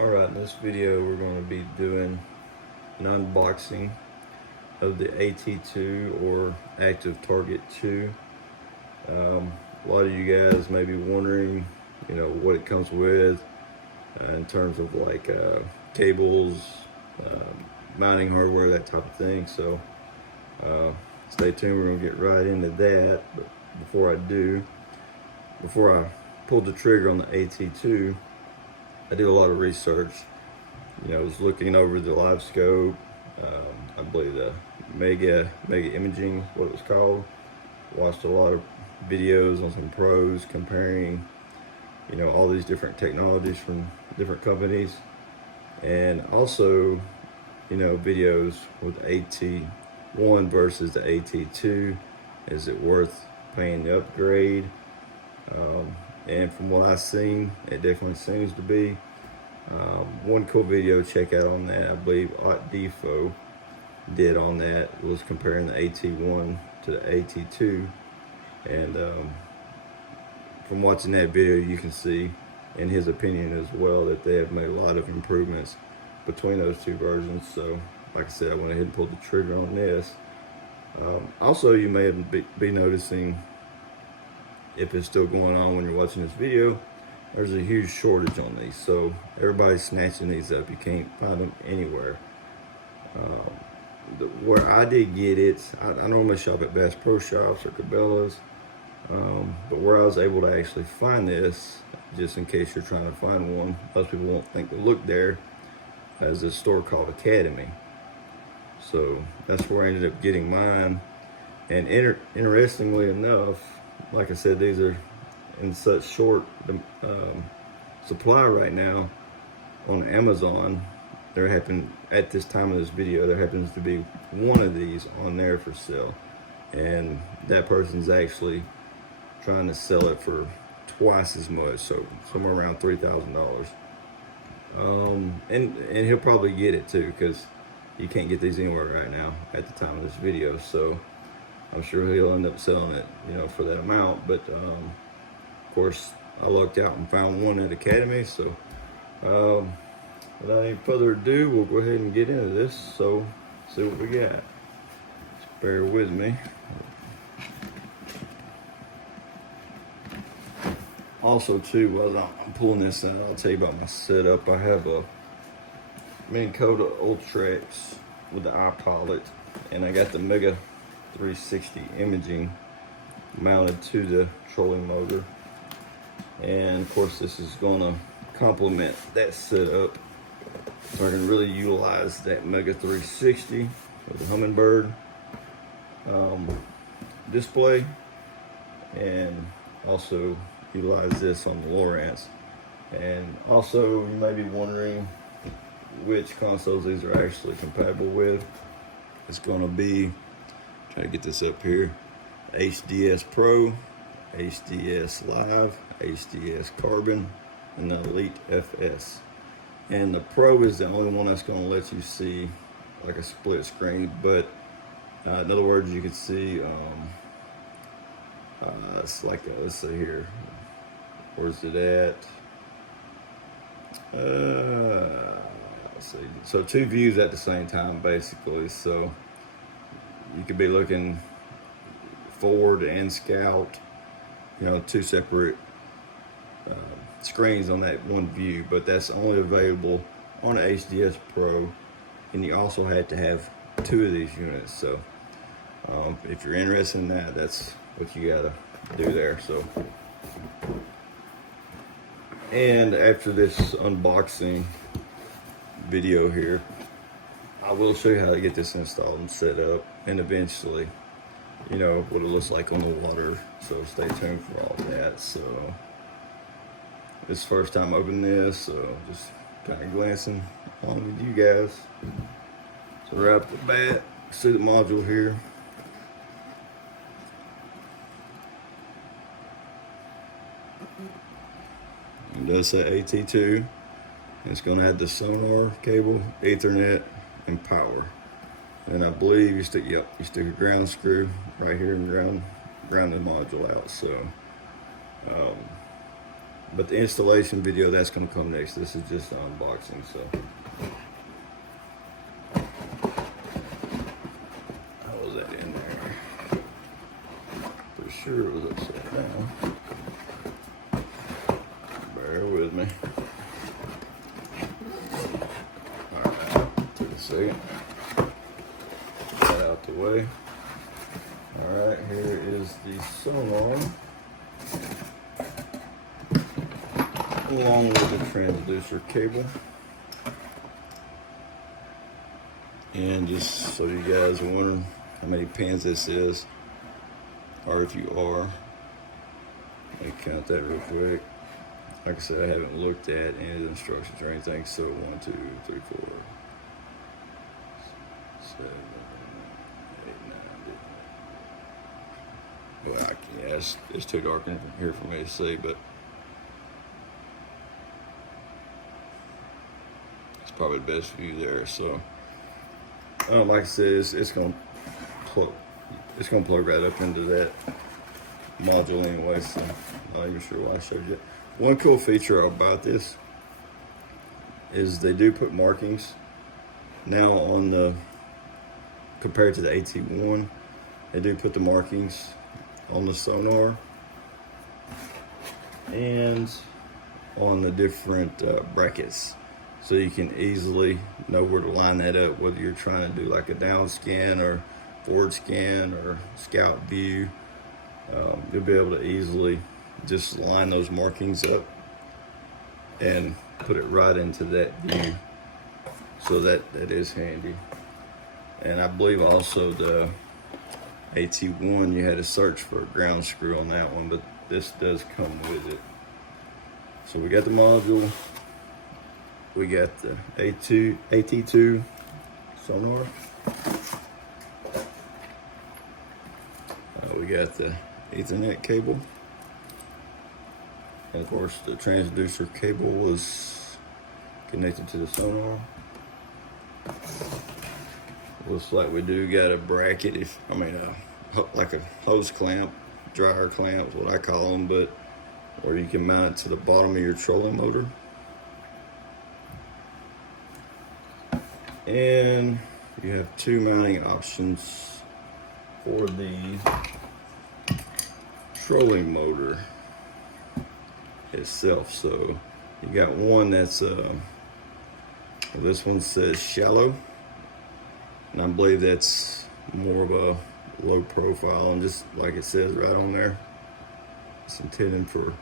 Alright, in this video we're going to be doing an unboxing of the AT2 or Active Target 2. A lot of you guys may be wondering, what it comes with in terms of like cables, mounting hardware, that type of thing. So stay tuned, we're going to get right into that. But before I pulled the trigger on the AT2, I did a lot of research. I was looking over the live scope, I believe the mega imaging, what it was called. Watched a lot of videos on some pros comparing, all these different technologies from different companies, and also, videos with AT1 versus the AT2. Is it worth paying the upgrade? And from what I've seen, it definitely seems to be. One cool video to check out on that, I believe AT2 did on that, was comparing the AT1 to the AT2. And from watching that video, you can see, in his opinion as well, that they have made a lot of improvements between those two versions. So, like I said, I went ahead and pulled the trigger on this. Also, you may be noticing, if it's still going on when you're watching this video, there's a huge shortage on these. So everybody's snatching these up. You can't find them anywhere. Where I did get it, I normally shop at Bass Pro Shops or Cabela's, but where I was able to actually find this, just in case you're trying to find one, most people won't think to look there, is this store called Academy. So that's where I ended up getting mine. And interestingly enough, like I said, these are in such short supply right now on Amazon. At this time of this video, there happens to be one of these on there for sale, and that person's actually trying to sell it for twice as much, so somewhere around $3,000. And he'll probably get it too, because you can't get these anywhere right now at the time of this video. So I'm sure he'll end up selling it, for that amount. But of course, I lucked out and found one at Academy. So without any further ado, we'll go ahead and get into this. So see what we got. Just bear with me. Also too, while I'm pulling this out, I'll tell you about my setup. I have a Minn Kota Ultrax with the iPilot, and I got the Mega 360 imaging mounted to the trolling motor. And of course, this is going to complement that setup, so I can really utilize that Mega 360 with the Humminbird display, and also utilize this on the Lowrance. And also, you may be wondering which consoles these are actually compatible with. It's going to be, try to get this up here, HDS Pro, HDS Live, HDS Carbon, and the Elite FS. And the Pro is the only one that's going to let you see like a split screen, but in other words, you can see it's like let's see here, where's it at? Let's see. So two views at the same time, basically. So you could be looking forward and scout, two separate screens on that one view, but that's only available on the HDS Pro, and you also had to have two of these units. So if you're interested in that, that's what you gotta do there. So, and after this unboxing video here, I will show you how to get this installed and set up, and eventually, what it looks like on the water. So stay tuned for all that. So this is the first time opening this, so just kind of glancing on with you guys. So right off the bat, see the module here. It does say AT2. It's going to have the sonar cable, Ethernet, and power. And I believe you stick a ground screw right here and ground the module out. So But the installation video, that's gonna come next. This is just unboxing, so. How was that in there? For sure it was upside down. Bear with me. Alright, took a second. Get that out the way. Alright, here is the sonar, along with the transducer cable. And just so you guys are wondering how many pins this is, or if you are, let me count that real quick. Like I said, I haven't looked at any of the instructions or anything, so 1, 2, 3, 4, 7, 8, 9, 10. Well, yeah, it's too dark in here for me to see, but it's probably the best view there. So, like I said, it's gonna plug right up into that module anyway. So, I'm not even sure why I showed you. One cool feature about this is they do put markings now on the, compared to the AT1, they do put the markings on the sonar and on the different brackets, so you can easily know where to line that up, whether you're trying to do like a down scan or forward scan or scout view. You'll be able to easily just line those markings up and put it right into that view, so that is handy. And I believe also the AT1, you had to search for a ground screw on that one, but this does come with it. So we got the module, we got the AT2 sonar, we got the Ethernet cable, and of course the transducer cable was connected to the sonar. Looks like we do got a bracket, like a hose clamp, dryer clamp is what I call them, but or you can mount it to the bottom of your trolling motor. And you have 2 mounting options for the trolling motor itself. So you got one that's this one says shallow, and I believe that's more of a low profile, and just like it says right on there, it's intended for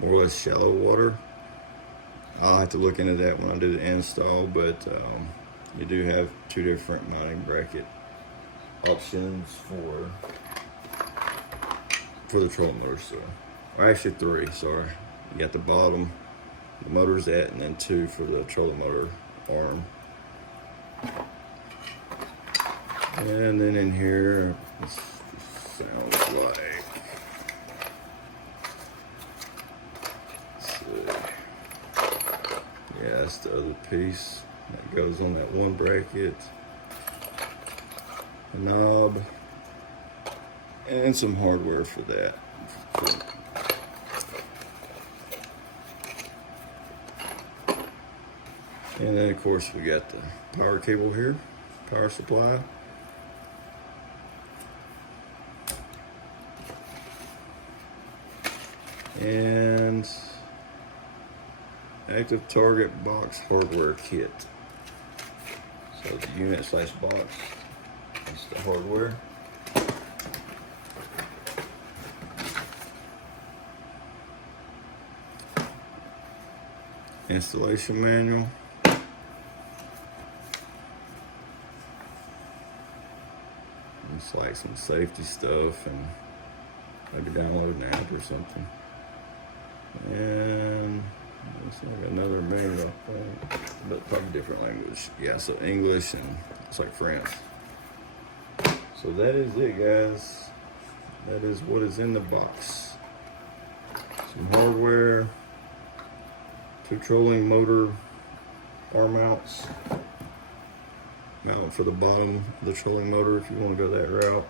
more or less shallow water. I'll have to look into that when I do the install, but you do have 2 different mounting bracket options for the trolling motor. So, or actually 3, sorry. You got the bottom, the motor's at, and then 2 for the trolling motor arm. And then in here, this sounds like, let's see. Yeah, that's the other piece that goes on that one bracket. A knob, and some hardware for that. And then of course we got the power cable here, power supply. And Active Target box hardware kit. So the unit / box, that's the hardware. Installation manual. It's like some safety stuff, and maybe download an app or something. And it's like another manual, I think, but probably different language. Yeah, so English, and it's like French. So that is it, guys. That is what is in the box. Some hardware, 2 trolling motor arm mounts, mount for the bottom of the trolling motor if you want to go that route.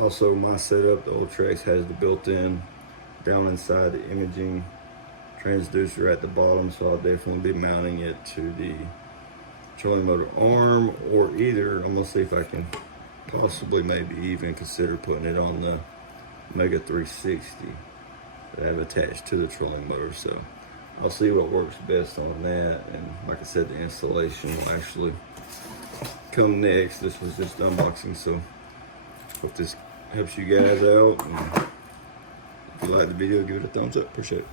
Also, my setup, the Ultrex, has the built-in down inside the imaging transducer at the bottom, so I'll definitely be mounting it to the trolling motor arm, or either I'm gonna see if I can possibly maybe even consider putting it on the Mega 360 that I have attached to the trolling motor. So I'll see what works best on that, and like I said, the installation will actually come next. This was just unboxing, so hope this helps you guys out, and if you like the video, give it a thumbs up. Appreciate it.